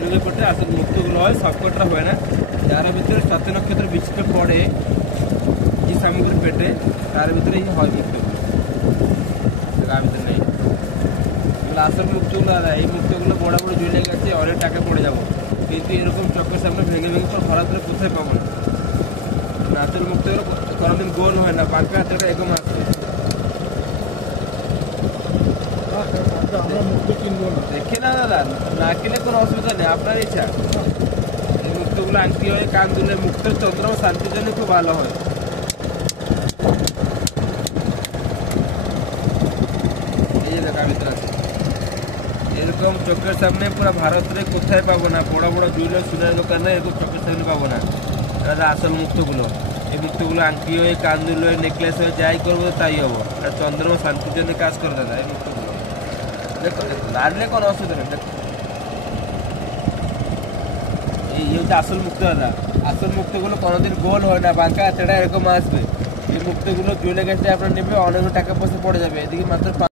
ঝিনুকে পড়তে আসল মুক্তগুলো হয়, সবকটা হয় না। যার ভিতরে 7 নক্ষত্র বৃষ্টিটা পড়ে এই সামগ্রীর পেটে, তার ভিতরেই হয় মুক্তগুলো, তার ভিতরে নেই। এগুলো আসল মুক্তগুলো আলাদা। এই মুক্তগুলো বড় বড় ঝুলে গেছে, অনেক টাকা পড়ে যাবো, কিন্তু এরকম চক্রের সামনে ভেঙে ভেঙে পর ভরা করে কোথায় পাবো না। আসল মুক্তগুলো কোনোদিন গোল হয় না, বাঁকা হাতে এরকম আসবে। দেখে না দাদা, না কিনে কোনো অসুবিধা নেই, আপনার ইচ্ছা। এই মুক্তগুলো আংটি হয়ে কান দুলে মুক্ত চন্দ্রমা শান্তির জন্য খুব ভালো হয়। এই যে দেখা ভিতরে আছে এরকম চোখের সামনে পুরো ভারতের কোথায় পাবো না, বড় বড় জুয়েলার সোনার দোকানে এরকম চোখের সামনে পাবো না। দাদা আসল মুক্তগুলো, এই মুক্তগুলো আংটি হয়ে কান দুল হয়ে নেকলেস হয়ে যাই করবো তাই হবো। আর চন্দ্রমা শান্তির জন্য কাজ করে দাদা এই মুক্তগুলো। দেখো দেখো লাড়লে কোনো অসুবিধা নেই। দেখো এই হচ্ছে আসল মুক্ত দাদা। আসল মুক্তগুলো কোনোদিন গোল হয় না, বাঁকা তেড়া এরকম আসবে। এই মুক্তগুলো জুয়েলার কাছে আপনার নেবে, অনেক টাকা পয়সা পড়ে যাবে। এদিকে মাত্র